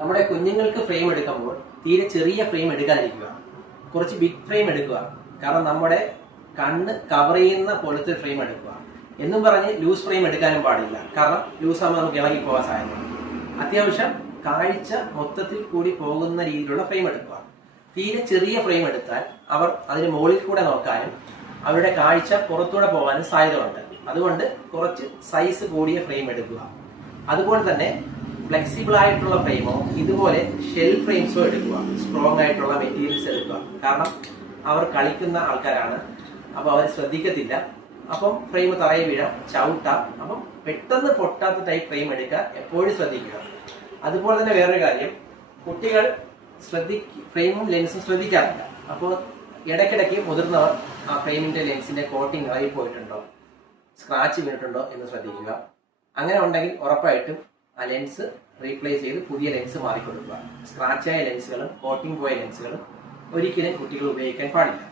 നമ്മുടെ കുഞ്ഞുങ്ങൾക്ക് ഫ്രെയിം എടുക്കുമ്പോൾ തീരെ ചെറിയ ഫ്രെയിം എടുക്കാതിരിക്കുക, കുറച്ച് ബിഗ് ഫ്രെയിം എടുക്കുക. കാരണം നമ്മുടെ കണ്ണ് കവർ ചെയ്യുന്ന പോലത്തെ ഫ്രെയിം എടുക്കുക. എന്നും പറഞ്ഞ് ലൂസ് ഫ്രെയിം എടുക്കാനും പാടില്ല, കാരണം ലൂസ് ആകുമ്പോൾ നമുക്ക് ഇളകി പോകാൻ സാധ്യതയുണ്ട്. അത്യാവശ്യം കാഴ്ച മൊത്തത്തിൽ കൂടി പോകുന്ന രീതിയിലുള്ള ഫ്രെയിം എടുക്കുക. തീരെ ചെറിയ ഫ്രെയിം എടുത്താൽ അവർ അതിന് മുകളിൽ കൂടെ നോക്കാനും അവരുടെ കാഴ്ച പുറത്തൂടെ പോകാനും സാധ്യതയുണ്ട്. അതുകൊണ്ട് കുറച്ച് സൈസ് കൂടിയ ഫ്രെയിം എടുക്കുക. അതുപോലെ തന്നെ ഫ്ലെക്സിബിൾ ആയിട്ടുള്ള ഫ്രെയിമോ ഇതുപോലെ ഷെൽ ഫ്രെയിംസോ എടുക്കുക. സ്ട്രോങ് ആയിട്ടുള്ള മെറ്റീരിയൽസ് എടുക്കുക. കാരണം അവർ കളിക്കുന്ന ആൾക്കാരാണ്, അപ്പൊ അവർ ശ്രദ്ധിക്കത്തില്ല. അപ്പം ഫ്രെയിം തറയിൽ വീഴാം, ചവിട്ടാം. അപ്പം പെട്ടെന്ന് പൊട്ടാത്ത ടൈപ്പ് ഫ്രെയിം എടുക്കാൻ എപ്പോഴും ശ്രദ്ധിക്കുക. അതുപോലെ തന്നെ വേറൊരു കാര്യം, കുട്ടികൾ ഫ്രെയിമും ലെൻസും ശ്രദ്ധിക്കാറില്ല. അപ്പോൾ ഇടയ്ക്കിടയ്ക്ക് മുതിർന്നവർ ആ ഫ്രെയിമിന്റെ ലെൻസിന്റെ കോട്ടിങ് ഇളകി പോയിട്ടുണ്ടോ, സ്ക്രാച്ച് വീണിട്ടുണ്ടോ എന്ന് ശ്രദ്ധിക്കുക. അങ്ങനെ ഉണ്ടെങ്കിൽ ഉറപ്പായിട്ടും ആ ലെൻസ് റീപ്ലേസ് ചെയ്ത് പുതിയ ലെൻസ് മാറിക്കൊടുക്കുക. സ്ക്രാച്ചായ ലെൻസുകളും കോട്ടിങ് പോയ ലെൻസുകളും ഒരിക്കലും കുട്ടികൾ ഉപയോഗിക്കാൻ പാടില്ല.